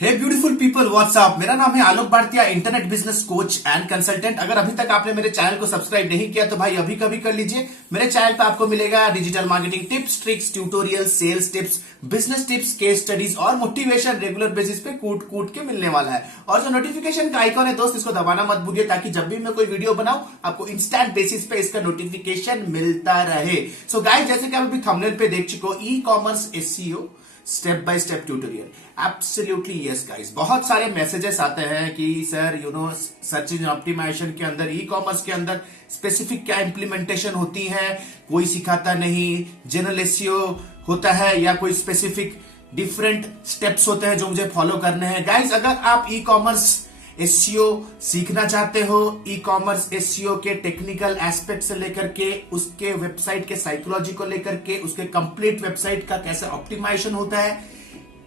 हे beautiful people, WhatsApp. मेरा नाम है आलोक भारतीय, internet business coach and consultant. अगर अभी तक आपने मेरे चैनल को सब्सक्राइब नहीं किया तो भाई अभी कभी कर लीजिए। मेरे चैनल पे आपको मिलेगा digital marketing tips, tricks, tutorial, sales tips, business tips, case studies और मोटिवेशन रेगुलर बेसिस पे कूट कूट के मिलने वाला है। और जो नोटिफिकेशन का आइकॉन है दोस्त, इसको दबाना मत भूलिए ताकि जब भी मैं कोई वीडियो बनाऊं आपको इंस्टेंट बेसिस पे इसका नोटिफिकेशन मिलता रहे। सो गाइस, जैसे कि आप अभी थंबनेल पे देख चुके हो, ई commerce SEO step by step tutorial. Absolutely yes guys, बहुत सारे मैसेजेस आते हैं कि सर सर्च इंजन ऑप्टिमाइजेशन के अंदर, ई कॉमर्स के अंदर स्पेसिफिक क्या इंप्लीमेंटेशन होती है, कोई सिखाता नहीं, जनरल एसईओ होता है या कोई स्पेसिफिक डिफरेंट स्टेप्स होते हैं जो मुझे फॉलो करने हैं। गाइस, अगर आप ई कॉमर्स एसईओ सीखना चाहते हो, ई कॉमर्स एसईओ के टेक्निकल एस्पेक्ट से लेकर के उसके वेबसाइट के साइकोलॉजी को लेकर के उसके कंप्लीट वेबसाइट का कैसे ऑप्टिमाइजेशन होता है,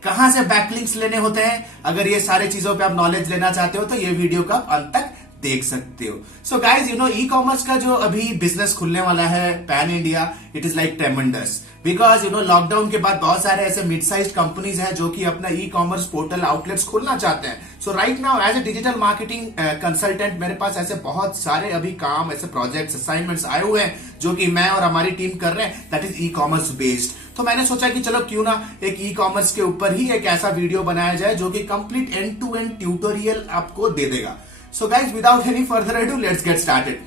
कहां से बैकलिंक्स लेने होते हैं, अगर ये सारे चीजों पे आप नॉलेज लेना चाहते हो तो ये वीडियो का अंत तक देख सकते हो। सो गाइज, ई कॉमर्स का जो अभी बिजनेस खुलने वाला है pan India, it is like ट्रेमेंडस because lockdown के बाद बहुत सारे ऐसे मिड साइज कंपनीज हैं जो कि अपना ई कॉमर्स पोर्टल आउटलेट्स खोलना चाहते हैं। So right now as a digital marketing consultant मेरे पास ऐसे बहुत सारे अभी काम, ऐसे प्रोजेक्ट्स, असाइनमेंट्स आए हुए हैं जो कि मैं और हमारी टीम कर रहे हैं, that is e commerce based. तो मैंने सोचा कि चलो क्यों ना एक ई कॉमर्स के ऊपर ही एक ऐसा वीडियो बनाया जाए जो कि complete end to end tutorial आपको दे देगा। So guys, without any further ado, let's get started.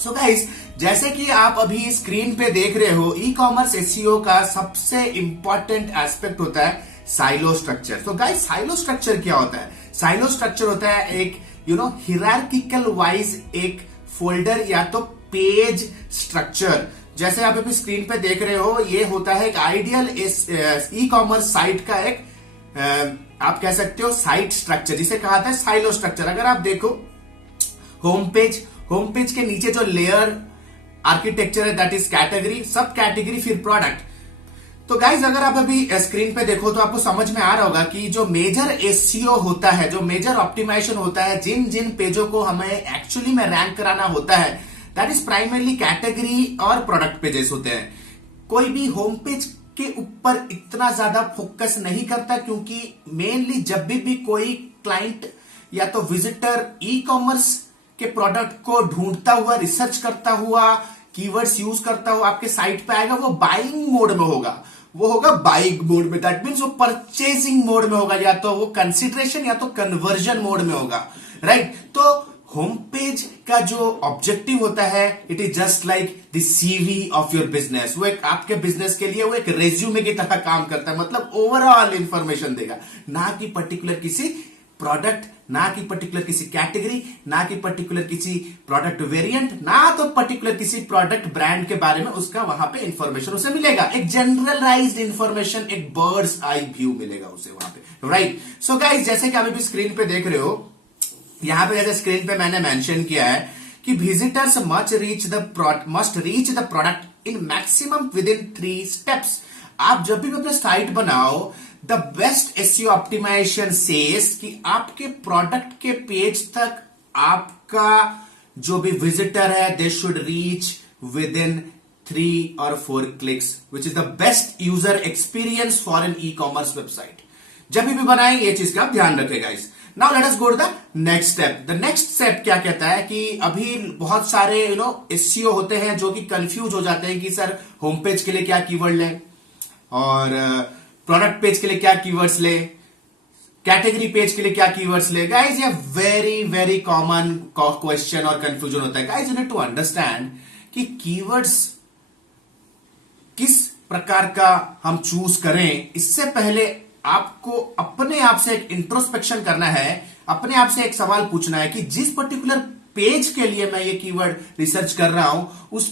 So guys, जैसे कि आप अभी स्क्रीन पे देख रहे हो, ई कॉमर्स एसईओ का सबसे इंपॉर्टेंट एस्पेक्ट होता है साइलो स्ट्रक्चर। तो गाइज, साइलो स्ट्रक्चर क्या होता है? साइलो स्ट्रक्चर होता है एक हिरार्किकल वाइज एक फोल्डर या तो पेज स्ट्रक्चर। जैसे आप अभी स्क्रीन पे देख रहे हो, ये होता है एक आइडियल ई कॉमर्स साइट का एक आप कह सकते हो साइट स्ट्रक्चर, जिसे कहा जाता है साइलो स्ट्रक्चर। अगर आप देखो होम पेज के नीचे जो लेयर आर्किटेक्चर है, दैट इज कैटेगरी, सब कैटेगरी, फिर प्रोडक्ट। तो गाइज, अगर आप अभी स्क्रीन पे देखो तो आपको समझ में आ रहा होगा कि जो मेजर एसईओ होता है, जो मेजर ऑप्टिमाइजेशन होता है, जिन जिन पेजों को हमें एक्चुअली में रैंक कराना होता है, दैट इज प्राइमरली कैटेगरी और प्रोडक्ट पेजेस होते हैं। कोई भी होम पेज के ऊपर इतना ज्यादा फोकस नहीं करता, क्योंकि मेनली जब भी कोई क्लाइंट या तो विजिटर ई कॉमर्स के प्रोडक्ट को ढूंढता हुआ, रिसर्च करता हुआ, कीवर्ड्स यूज करता हुआ आपके साइट पे आएगा, वो बाइंग मोड में होगा, वो होगा बाइंग मोड में। दैट मीन्स वो परचेजिंग मोड में होगा, या तो वो कंसिडरेशन या तो कन्वर्जन मोड में होगा, राइट? तो होम पेज का जो ऑब्जेक्टिव होता है, it is just like the CV of your business. वो एक आपके बिजनेस के लिए वो एक रेज्यूमे की तरह काम करता है, मतलब ओवरऑल इंफॉर्मेशन देगा, ना कि पर्टिकुलर किसी प्रोडक्ट, ना कि पर्टिकुलर किसी कैटेगरी, ना कि पर्टिकुलर किसी प्रोडक्ट वेरिएंट, ना तो पर्टिकुलर किसी प्रोडक्ट ब्रांड के बारे में उसका वहां पे इंफॉर्मेशन उसे मिलेगा। एक जनरलाइज्ड इंफॉर्मेशन, एक बर्ड्स आई व्यू मिलेगा उसे वहां पे, राइट? सो गाइस, जैसे कि आप अभी स्क्रीन पे देख रहे हो, यहां पे जैसे स्क्रीन पे मैंने मेंशन किया है कि visitors must reach the product in maximum within 3 steps. आप जब भी अपना साइट बनाओ, the best SEO optimization says कि आपके प्रोडक्ट के पेज तक आपका जो भी विजिटर है, they should reach within 3 or 4 clicks, which is the best user experience for an e commerce website. जब भी बनाएंगे ये चीज का आप ध्यान रखें guys. Now let us go to the next step. The next step क्या कहता है कि अभी बहुत सारे एसईओ होते हैं जो कि कंफ्यूज हो जाते हैं कि सर होम पेज के लिए क्या कीवर्ड लें और प्रोडक्ट पेज के लिए क्या कीवर्ड्स ले, कैटेगरी पेज के लिए क्या कीवर्ड्स ले। गाइस, ये वेरी वेरी कॉमन क्वेश्चन और कंफ्यूजन होता है। Guys, you need to understand कि कीवर्ड्स किस प्रकार का हम चूज करें, इससे पहले आपको अपने आप से एक इंट्रोस्पेक्शन करना है, अपने आप से एक सवाल पूछना है कि जिस पर्टिकुलर पेज के लिए मैं ये कीवर्ड रिसर्च कर रहा हूं, उस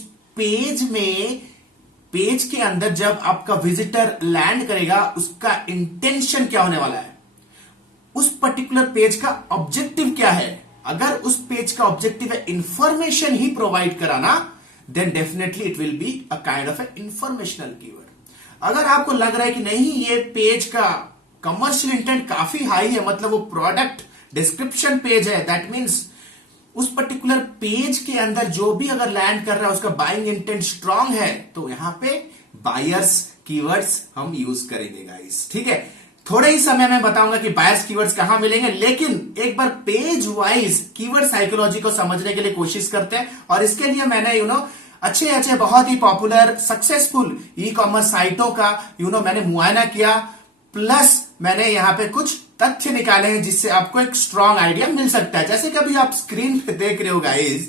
पेज के अंदर जब आपका विजिटर लैंड करेगा, उसका इंटेंशन क्या होने वाला है, उस पर्टिकुलर पेज का ऑब्जेक्टिव क्या है। अगर उस पेज का ऑब्जेक्टिव है इंफॉर्मेशन ही प्रोवाइड कराना, then definitely it will be a kind of a informational keyword. अगर आपको लग रहा है कि नहीं, ये पेज का कमर्शियल इंटेंट काफी हाई है, मतलब वो प्रोडक्ट डिस्क्रिप्शन पेज है, दैट मीन्स उस पर्टिकुलर पेज के अंदर जो भी अगर लैंड कर रहा है उसका बाइंग इंटेंट स्ट्रांग है, तो यहां पे बायर्स कीवर्ड्स हम यूज करेंगे गाइस, ठीक है? थोड़े ही समय में बताऊंगा कि बायर्स कीवर्ड्स कहां मिलेंगे, लेकिन एक बार पेज वाइज कीवर्ड साइकोलॉजी को समझने के लिए कोशिश करते हैं। और इसके लिए मैंने अच्छे अच्छे बहुत ही पॉपुलर सक्सेसफुल ई कॉमर्स साइटों का मैंने मुआयना किया, प्लस मैंने यहां पे कुछ तथ्य निकाले हैं जिससे आपको एक स्ट्रांग आइडिया मिल सकता है। जैसे कि अभी आप स्क्रीन पे देख रहे हो गाइस,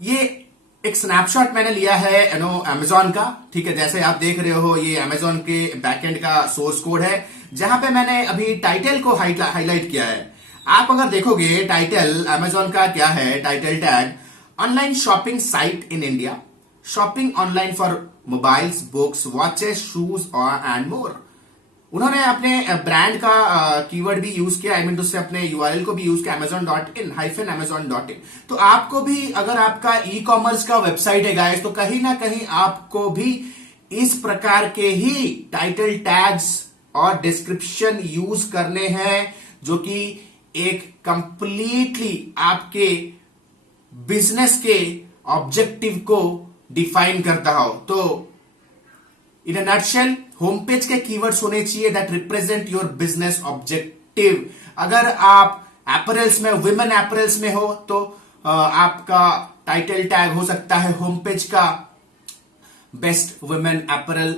ये एक स्नैपशॉट मैंने लिया है अमेजॉन का, ठीक है। जैसे आप देख रहे हो ये अमेजॉन के बैकएंड का सोर्स कोड है, जहां पे मैंने अभी टाइटल को हाईलाइट किया है। आप अगर देखोगे टाइटल अमेजॉन का क्या है, title tag online shopping site in India, shopping online for mobiles, books, watches, shoes और एंड मोर। उन्होंने अपने ब्रांड का कीवर्ड भी यूज किया, आई मीन उससे अपने यूआरएल को भी यूज किया, amazon.in-amazon.in। तो आपको भी अगर आपका ई कॉमर्स का वेबसाइट है गाइस, तो कहीं ना कहीं आपको भी इस प्रकार के ही टाइटल टैग्स और डिस्क्रिप्शन यूज करने हैं, जो कि एक कंप्लीटली आपके बिजनेस के ऑब्जेक्टिव को डिफाइन करता हो। तो इन अ नटशेल होम पेज के कीवर्ड्स होने चाहिए that represent your business objective. अगर आप एपरल्स में, विमेन एपरल्स में हो, तो आपका टाइटल टैग हो सकता है होम पेज का best women apparel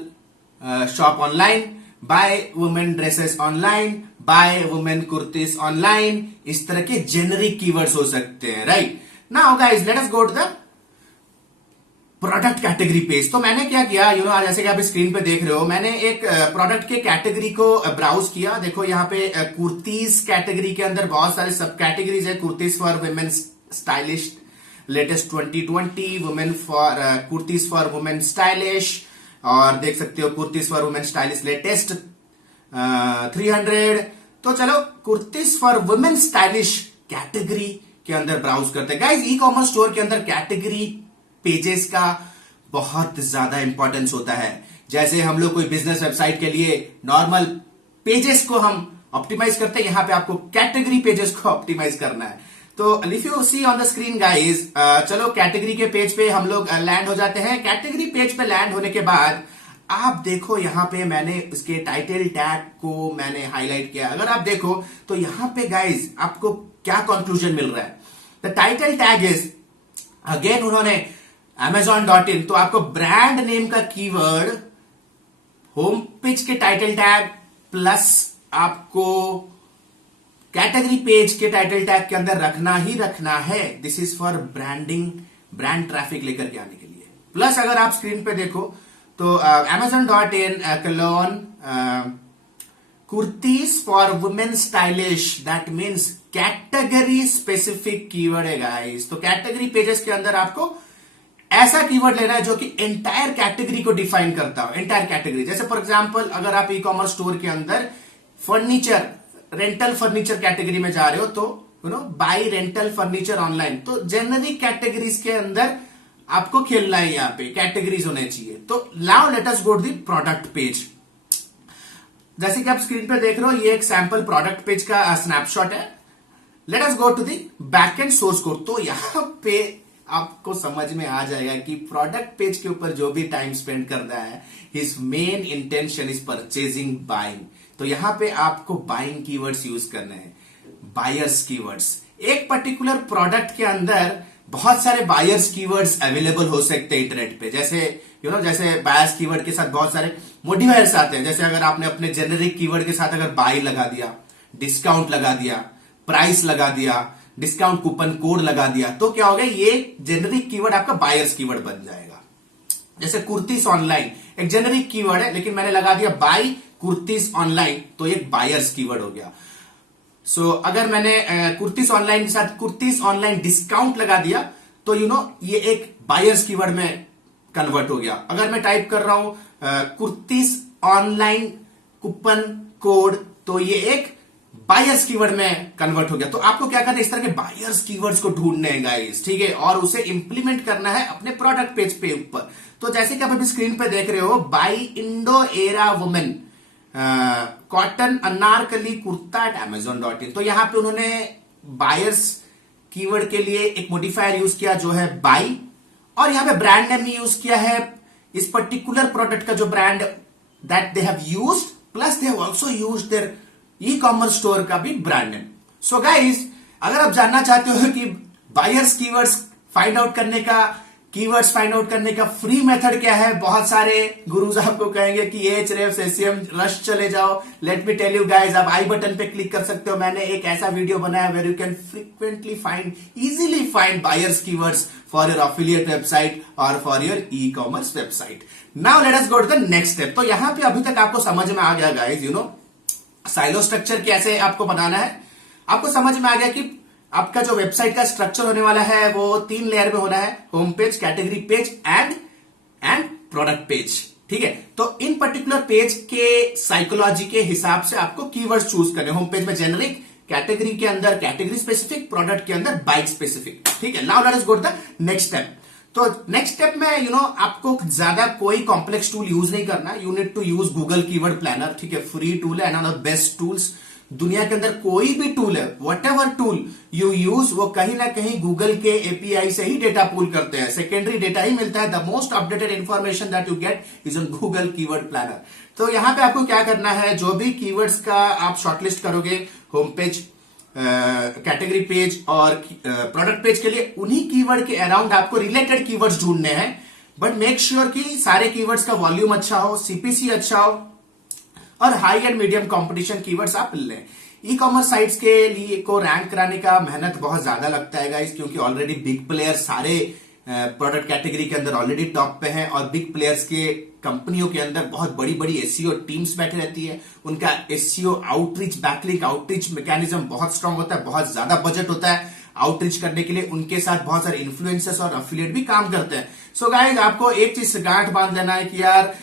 shop online, buy women dresses online, buy women kurtis online. इस तरह के जेनरिक कीवर्ड्स हो सकते हैं, right. Now guys let us go to the product category page. तो मैंने क्या किया, जैसे कि आप स्क्रीन पे देख रहे हो, मैंने एक प्रोडक्ट के कैटेगरी को ब्राउज किया। देखो यहाँ पे कुर्तीज कैटेगरी के अंदर बहुत सारे सब कैटेगरीज है। Kurtis for women stylish latest 2020, women for kurtis for women stylish, और देख सकते हो kurtis for women stylish latest 300। तो चलो kurtis for women stylish category के अंदर ब्राउज करते हैं। गाइस ई कॉमर्स स्टोर के अंदर कैटेगरी पेजेस का बहुत ज्यादा इंपॉर्टेंस होता है। जैसे हम लोग कोई बिजनेस वेबसाइट के लिए नॉर्मल पेजेस को हम ऑप्टिमाइज करते हैं, यहां पे आपको कैटेगरी पेजेस को ऑप्टिमाइज करना है। तो if you see on the screen guys, चलो कैटेगरी के पेज पे हम लोग लैंड हो जाते हैं। कैटेगरी पेज पे लैंड होने के बाद आप देखो यहां पे मैंने इसके टाइटल टैग को मैंने हाईलाइट किया। अगर आप देखो तो यहां पे गाइस आपको क्या कंक्लूजन मिल रहा है, the title tag is again उन्होंने amazon.in, तो आपको ब्रांड नेम का कीवर्ड होम पेज के टाइटल टैग प्लस आपको कैटेगरी पेज के टाइटल टैग के अंदर रखना ही रखना है। This is for branding, brand traffic लेकर के आने के लिए। प्लस अगर आप स्क्रीन पे देखो तो amazon.in clone kurtis for women stylish, that means category specific keyword है गाइस। तो कैटेगरी पेजेस के अंदर आपको ऐसा कीवर्ड लेना है जो कि एंटायर कैटेगरी को डिफाइन करता हो, एंटायर कैटेगरी। जैसे फॉर एग्जांपल अगर आप ई कॉमर्स स्टोर के अंदर फर्नीचर, रेंटल फर्नीचर कैटेगरी में जा रहे हो, तो बाय रेंटल फर्नीचर ऑनलाइन, तो जेनरिक कैटेगरीज के अंदर आपको खेलना है, यहां पे कैटेगरीज होने चाहिए। तो now let us go to the product page. जैसे कि आप स्क्रीन पे देख रहे हो, ये एक सैंपल प्रोडक्ट पेज का स्नैपशॉट है। Let us go to the backend source code. तो यहां पे आपको समझ में आ जाएगा कि प्रोडक्ट पेज के ऊपर जो भी टाइम स्पेंड कर रहा है, his main intention is purchasing, buying. तो यहां पे आपको बाइंग कीवर्ड्स यूज करने हैं, बायर्स कीवर्ड्स। एक पर्टिकुलर प्रोडक्ट के अंदर बहुत सारे बायर्स कीवर्ड्स अवेलेबल हो सकते हैं इंटरनेट पे। जैसे जैसे बायर्स कीवर्ड के साथ बहुत सारे मॉडिफायर्स आते हैं। जैसे अगर आपने अपने जेनरिक कीवर्ड के साथ अगर बाय लगा दिया, डिस्काउंट लगा दिया, प्राइस लगा दिया, डिस्काउंट कूपन कोड लगा दिया, तो क्या हो गया, ये जेनरिक कीवर्ड आपका बायर्स कीवर्ड बन जाएगा। जैसे कुर्तीज ऑनलाइन एक जेनरिक कीवर्ड है, लेकिन मैंने लगा दिया बाय कुर्तीज ऑनलाइन, तो एक बायर्स कीवर्ड हो गया। सो अगर मैंने कुर्तीज ऑनलाइन के साथ कुर्तीज ऑनलाइन डिस्काउंट लगा दिया, तो ये एक बायर्स कीवर्ड में कन्वर्ट हो गया। अगर मैं टाइप कर रहा हूं कुर्तीज ऑनलाइन कूपन कोड, तो ये एक बायर्स कीवर्ड में कन्वर्ट हो गया। तो आपको क्या करना है, इस तरह के बायर्स कीवर्ड्स को ढूंढने हैं गाइस, ठीक है, और उसे इंप्लीमेंट करना है अपने प्रोडक्ट पेज पे ऊपर। तो जैसे कि आप अभी स्क्रीन पे देख रहे हो, buy Indo Era women cotton anarkali kurta at amazon.in। तो यहां पे उन्होंने बायर्स कीवर्ड के लिए एक मॉडिफायर यूज किया जो है बाय, और यहां पे ब्रांड नेम यूज किया है इस पर्टिकुलर प्रोडक्ट का जो brand that they have used, plus they have also used their e commerce store का भी ब्रांड नेम। सो गाइस, अगर आप जानना चाहते हो कि बायर्स कीवर्ड्स फाइंड आउट करने का, कीवर्ड्स फाइंड आउट करने का फ्री मेथड क्या है, बहुत सारे गुरुज आपको कहेंगे कि एचरेफ्स, एसईएम, रश चले जाओ। Let me tell you guys, आप आई बटन पे क्लिक कर सकते हो। मैंने एक ऐसा वीडियो बनाया where you can frequently find, easily find buyers keywords for your affiliate website और for your e commerce website. Now let us go to the next step. तो यहां पे अभी तक आपको समझ में आ गया guys, you no silo structure कैसे आपको बनाना है। आपको समझ में आ गया कि आपका जो वेबसाइट का स्ट्रक्चर होने वाला है वो 3 लेयर में होना है, home page, category page and product page. ठीक है, तो इन पर्टिकुलर पेज के साइकोलॉजी के हिसाब से आपको कीवर्ड्स चूज करने। होम पेज में जेनरिक, कैटेगरी के अंदर कैटेगरी स्पेसिफिक, प्रोडक्ट के अंदर बाइक स्पेसिफिक। ठीक है, now let us go to the next step. तो नेक्स्ट स्टेप में यू नो आपको ज्यादा कोई कॉम्प्लेक्स टूल यूज नहीं करना। You need to use Google keyword planner. ठीक है, फ्री टूल है and one of the best tools. दुनिया के अंदर कोई भी टूल है, whatever tool you use, वो कहीं ना कहीं गूगल के एपीआई से ही डेटा पुल करते हैं, सेकेंडरी डेटा ही मिलता है। The most updated information that you get is on Google keyword planner. तो यहां पे आपको क्या करना है, जो भी कीवर्ड्स का आप शॉर्टलिस्ट करोगे होम पेज, कैटेगरी पेज और प्रोडक्ट पेज के लिए, उन्हीं कीवर्ड के अराउंड आपको रिलेटेड कीवर्ड्स ढूंढने हैं। बट मेक श्योर कि सारे कीवर्ड्स का वॉल्यूम अच्छा हो, सीपीसी अच्छा हो और high and medium competition keywords आप लें। ई कॉमर्स साइट्स के लिए को रैंक कराने का मेहनत बहुत ज्यादा लगता है गाइस, क्योंकि ऑलरेडी बिग प्लेयर सारे प्रोडक्ट कैटेगरी के अंदर ऑलरेडी टॉप पे हैं और बिग प्लेयर्स के कंपनियों के अंदर बहुत बड़ी बड़ी एसईओ टीम्स बैठी रहती है। उनका SEO outreach, backlink outreach mechanism बहुत स्ट्रांग होता है, बहुत ज्यादा बजट होता है आउटरीच करने के लिए। उनके साथ बहुत सारे इन्फ्लुएंसर्स और अफिलिएट भी काम करते हैं। सो गाइस, आपको एक चीज से गांठ बांध लेना है कि यार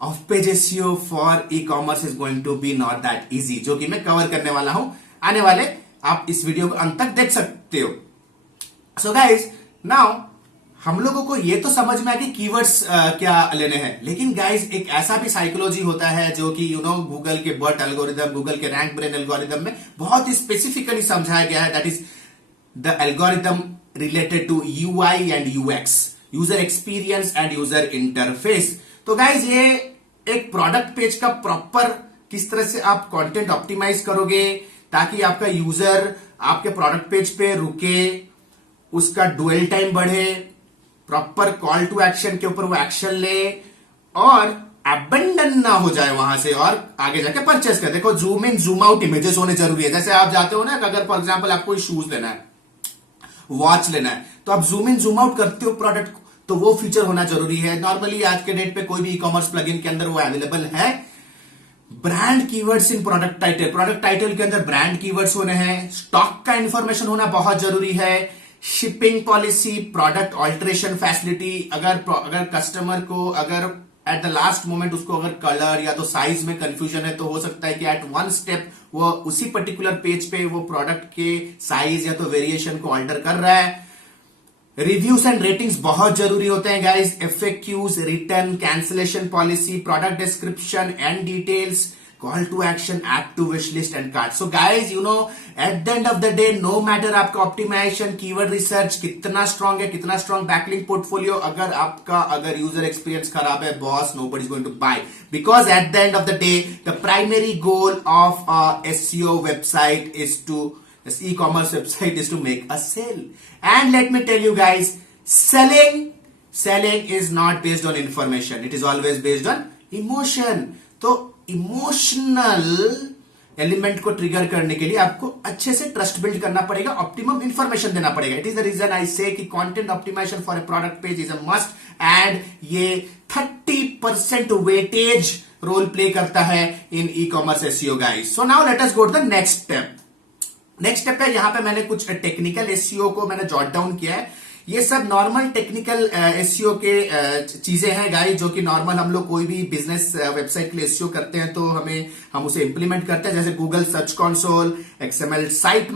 off page SEO for e commerce is going to be not that easy, जो कि मैं कवर करने वाला हूं आने वाले, आप इस वीडियो को अंत तक देख सकते हो। सो गाइस, नाउ हम लोगों को ये तो समझ में आया कि कीवर्ड्स क्या लेने हैं, लेकिन गाइस एक ऐसा भी साइकोलॉजी होता है जो कि यू नो गूगल के बर्ट एल्गोरिदम, गूगल के रैंक ब्रेन एल्गोरिदम में बहुत ही स्पेसिफिकली समझाया गया है। That is the algorithm related to UI and UX, user experience and user interface. तो गाइस, ये एक प्रोडक्ट पेज का प्रॉपर किस तरह से आप कंटेंट ऑप्टिमाइज करोगे ताकि आपका यूजर आपके प्रोडक्ट पेज पे रुके, उसका ड्वेल टाइम बढ़े, प्रॉपर कॉल टू एक्शन के ऊपर वो एक्शन ले और अबंडन ना हो जाए वहां से और आगे जाके परचेस कर। देखो, zoom in zoom out images होने जरूरी है। जैसे आप जाते हो ना, अगर फॉर एग्जांपल आपको शूज लेना है, वॉच लेना है, तो आप जूम इन जूम आउट करते हो प्रोडक्ट को, तो वो फीचर होना जरूरी है। नॉर्मली आज के डेट पे कोई भी ई कॉमर्स प्लगइन के अंदर वो अवेलेबल है। Brand keywords in product title, product title के अंदर ब्रांड कीवर्ड्स होने हैं। स्टॉक का इंफॉर्मेशन होना बहुत जरूरी है। Shipping policy, product alteration facility, अगर कस्टमर को अगर एट द लास्ट मोमेंट उसको अगर कलर या तो साइज में कंफ्यूजन है, तो हो सकता है कि एट वन स्टेप वो उसी पर्टिकुलर पेज पे वो प्रोडक्ट के साइज या तो वेरिएशन को ऑल्टर कर रहा है। रिव्यूज एंड रेटिंग्स बहुत जरूरी होते हैं guys. FAQs, return cancellation policy, product description and details, call to action, add to wish list and card. So guys, you know at the end of the day, no matter आपका optimization, keyword research कितना strong है, कितना strong backlink portfolio, अगर user experience खराब है, boss, nobody is going to buy, because at the end of the day the primary goal of a SEO website is to, this e-commerce website is to make a sale. And let me tell you guys, selling is not based on information, it is always based on emotion. तो emotional element को trigger करने के लिए आपको अच्छे से trust build करना पड़ेगा, ऑप्टिमम इंफॉर्मेशन देना पड़ेगा। It is the reason I say कि content optimisation for a product page is a must, and ये 30% वेटेज रोल प्ले करता है in e commerce SEO guys. So now let us go to the next step. Next step है, यहां पे मैंने कुछ technical SEO को मैंने जॉट डाउन किया है। ये सब नॉर्मल टेक्निकल एसईओ के चीजें हैं गाइस, जो कि नॉर्मल हम लोग कोई भी बिजनेस वेबसाइट के लिए एसईओ करते हैं तो हम उसे इंप्लीमेंट करते हैं। जैसे Google search console, XML site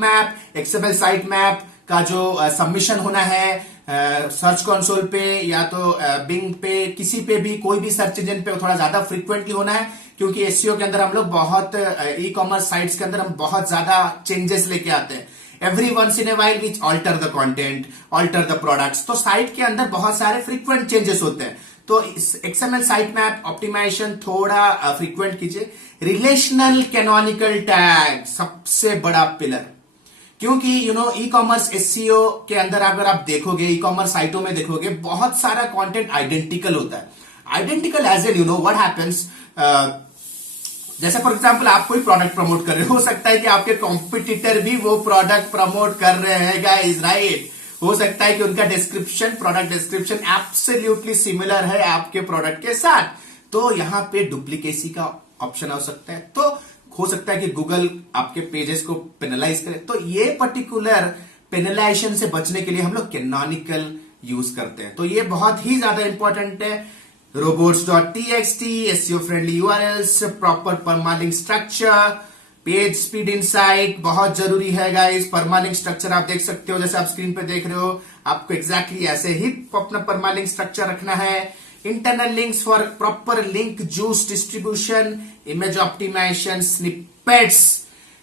map का जो सबमिशन होना है सर्च कंसोल पे या तो बिंग पे, किसी पे भी, कोई भी सर्च इंजन पे थोड़ा ज्यादा फ्रीक्वेंटली होना है, क्योंकि एसईओ के अंदर हम लोग बहुत ई कॉमर्स साइट्स के अंदर हम बहुत ज्यादा चेंजेस लेके आते हैं। Every once in a while which alter the content, alter the products. तो साइट के अंदर बहुत सारे फ्रीक्वेंट चेंजेस होते हैं। तो एक्सएमएल साइट मैप ऑप्टिमाइजेशन थोड़ा फ्रीक्वेंट कीजिए। रिलेशनल कैनोनिकल टैग सबसे बड़ा पिलर, क्योंकि ई कॉमर्स एसईओ के अंदर अगर आप देखोगे, ई कॉमर्स साइटों में देखोगे, बहुत सारा कंटेंट आइडेंटिकल होता है। Identical as an what happens, जैसे फॉर एग्जांपल आप कोई प्रोडक्ट प्रमोट कर रहे हो सकता है कि आपके कॉम्पिटिटर भी वो प्रोडक्ट प्रमोट कर रहे हैं गाइस, राइट। हो सकता है कि उनका description, product description absolutely similar है आपके प्रोडक्ट के साथ, तो यहां पे डुप्लीकेसी का ऑप्शन हो सकता है। तो हो सकता है कि गूगल आपके पेजेस को पेनलाइज करे। तो ये पर्टिकुलर पेनलाइजेशन से बचने के लिए हम लोग कैनोनिकल यूज करते हैं, तो ये बहुत ही ज्यादा इंपॉर्टेंट है। robots.txt, SEO friendly URLs, proper permalink structure, page speed insight बहुत जरूरी है गाइस। परमालिंक स्ट्रक्चर आप देख सकते हो, जैसे आप स्क्रीन पे देख रहे हो, आपको एग्जैक्टली ऐसे ही अपना परमालिंक स्ट्रक्चर रखना है। Internal links for proper link juice distribution, image optimization,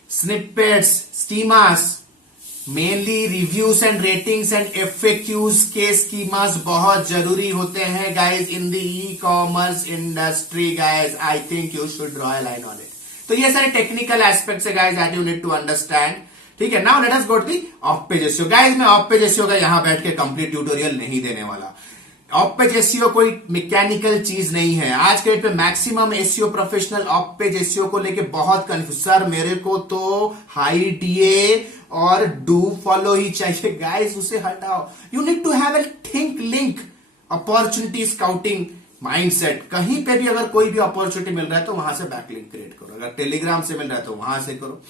snippets, schemas, mainly reviews and ratings and FAQs के स्कीमास बहुत जरूरी होते हैं guys in the e commerce industry guys. I think you should draw a line on it. तो ये सारे technical aspects है guys that you need to understand, ठीक है। Now let us go to the off page SEO guys. मैं off page SEO का यहां बैठ के कंप्लीट ट्यूटोरियल नहीं देने वाला। ऑफ पेज एसईओ कोई मैकेनिकल चीज नहीं है। आज के डेट पे maximum SEO professional off page SEO को लेके बहुत कंफ्यूज, सर मेरे को तो हाई डीए और डू फॉलो ही चाहिए गाइस, उसे हटाओ। You need to have a think link opportunity scouting mindset. कहीं पे भी अगर कोई भी अपॉर्चुनिटी मिल रहा है तो वहां से बैकलिंक क्रिएट करो। अगर टेलीग्राम से मिल रहा है तो वहां से करो,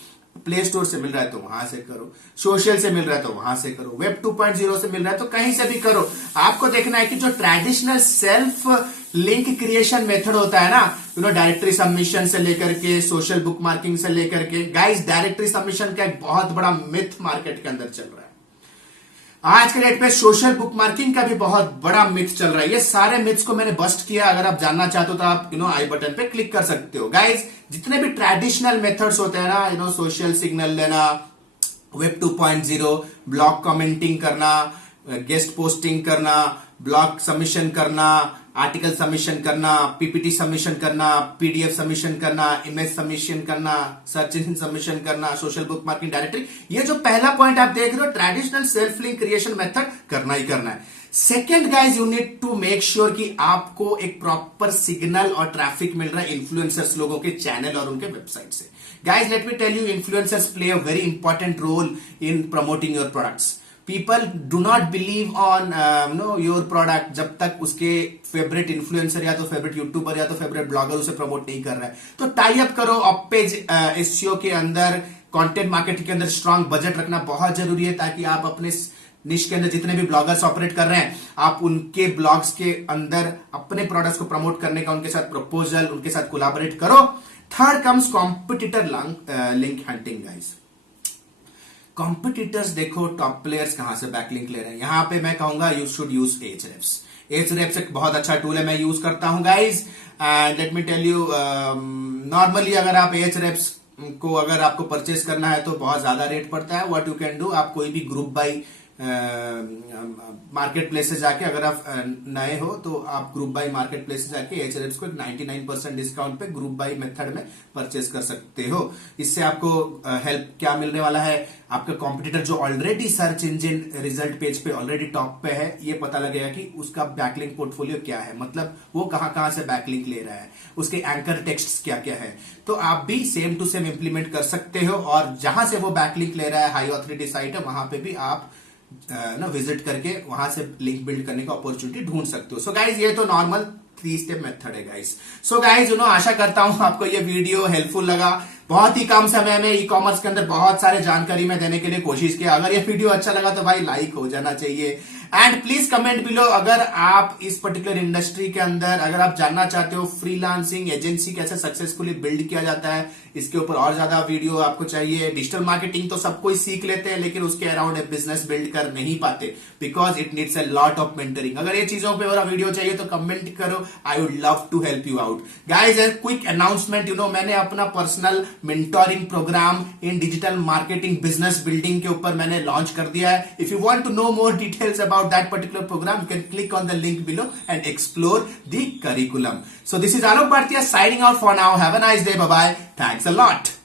प्ले स्टोर से मिल रहा है तो वहां से करो, सोशल से मिल रहा है तो वहां से करो, वेब 2.0 से मिल रहा है तो कहीं से भी करो। आपको देखना है कि जो traditional self link creation method होता है ना, डायरेक्टरी सबमिशन से लेकर के सोशल बुक मार्किंग से लेकर के, गाइस डायरेक्टरी सबमिशन का एक बहुत बड़ा मिथ मार्केट के अंदर चल रहा है। आज के डेट पे सोशल बुक मार्किंग का भी बहुत बड़ा मिथ चल रहा है। ये सारे मिथ्स को मैंने बस्ट किया। अगर आप जानना चाहते हो तो आप आई बटन पे क्लिक कर सकते हो। गाइस जितने भी ट्रेडिशनल मेथड्स होते हैं ना, सोशल सिग्नल लेना, वेब 2.0, ब्लॉग कमेंटिंग करना, गेस्ट पोस्टिंग करना, ब्लॉग सबमिशन करना, आर्टिकल सबमिशन करना, पीपीटी सबमिशन करना, पीडीएफ सबमिशन करना, इमेज सबमिशन करना, सर्च इंजन सबमिशन करना, सोशल बुक मार्किंग डायरेक्टरी, ये जो पहला पॉइंट आप देख रहे हो traditional self link creation method करना ही करना है। Second guys you need to make sure कि आपको एक प्रॉपर सिग्नल और ट्रैफिक मिल रहा है इन्फ्लुएंसर्स लोगों के चैनल और उनके वेबसाइट से। Guys let me tell you, influencers play a very important role in promoting your products. People do not believe on your product जब तक उसके फेवरेट इन्फ्लुएंसर या तो फेवरेट यूट्यूबर या तो फेवरेट ब्लॉगर उसे प्रमोट नहीं कर रहा है। तो टाई अप करो। ऑफ पेज एसईओ के अंदर, कंटेंट मार्केटिंग के अंदर स्ट्रांग बजट रखना बहुत जरूरी है, ताकि आप अपने निश के अंदर जितने भी ब्लॉगर्स ऑपरेट कर रहे हैं, आप उनके ब्लॉग्स के अंदर अपने प्रोडक्ट्स को प्रमोट करने का उनके साथ प्रपोजल, उनके साथ कोलैबोरेट करो। Third comes competitor link hunting guys. Competitors देखो, टॉप प्लेयर्स कहां से बैकलिंक ले रहे हैं। यहां पे मैं कहूंगा you should use Ahrefs. Ahrefs एक बहुत अच्छा टूल है, मैं यूज करता हूं guys. And let me tell you, normally अगर आप एचरेप्स को अगर आपको परचेस करना है तो बहुत ज्यादा रेट पड़ता है। व्हाट यू कैन डू, आप कोई भी ग्रुप बाई मार्केट प्लेस से जाके, अगर आप नए हो तो आप ग्रुप बाई मार्केट प्लेस से जाके एचरेप्स को 99% डिस्काउंट पे ग्रुप बाई मेथड में परचेस कर सकते हो। इससे आपको हेल्प क्या मिलने वाला है, आपका कॉम्पिटिटर जो already search engine result page पे ऑलरेडी टॉप पे है, ये पता लगेगा कि उसका बैकलिंक पोर्टफोलियो क्या है, मतलब वो कहां से बैकलिंक ले रहा है, उसके एंकर टेक्स्ट क्या क्या है। तो आप भी सेम टू सेम इंप्लीमेंट कर सकते हो, और जहां से वो बैकलिंक ले रहा है, हाई ऑथोरिटी साइट है, वहां पे भी आप विजिट करके वहां से लिंक बिल्ड करने का अपॉर्चुनिटी ढूंढ सकते हो। सो गाइज ये तो नॉर्मल 3 स्टेप मेथड है गाइज। सो गाइज आशा करता हूं आपको ये वीडियो हेल्पफुल लगा। बहुत ही कम समय में ई कॉमर्स के अंदर बहुत सारे जानकारी मैं देने के लिए कोशिश किया। अगर ये वीडियो अच्छा लगा तो भाई लाइक हो जाना चाहिए। एंड प्लीज कमेंट बिलो, अगर आप इस पर्टिकुलर इंडस्ट्री के अंदर अगर आप जानना चाहते हो फ्रीलांसिंग एजेंसी कैसे सक्सेसफुली बिल्ड किया जाता है, इसके ऊपर और ज्यादा वीडियो आपको चाहिए। डिजिटल मार्केटिंग तो सब कोई सीख लेते हैं, लेकिन उसके अराउंड एक बिजनेस बिल्ड कर नहीं पाते, because it needs a lot of mentoring. अगर ये चीजों पे और वीडियो चाहिए तो कमेंट करो, I would love to help you out guys. And quick announcement, मैंने अपना personal mentoring program in digital marketing business building के ऊपर मैंने लॉन्च कर दिया है। If you want to know more details about about that particular program, you can click on the link below and explore the curriculum. So this is Alok Bhartia signing out for now. Have a nice day. Bye bye. Thanks a lot.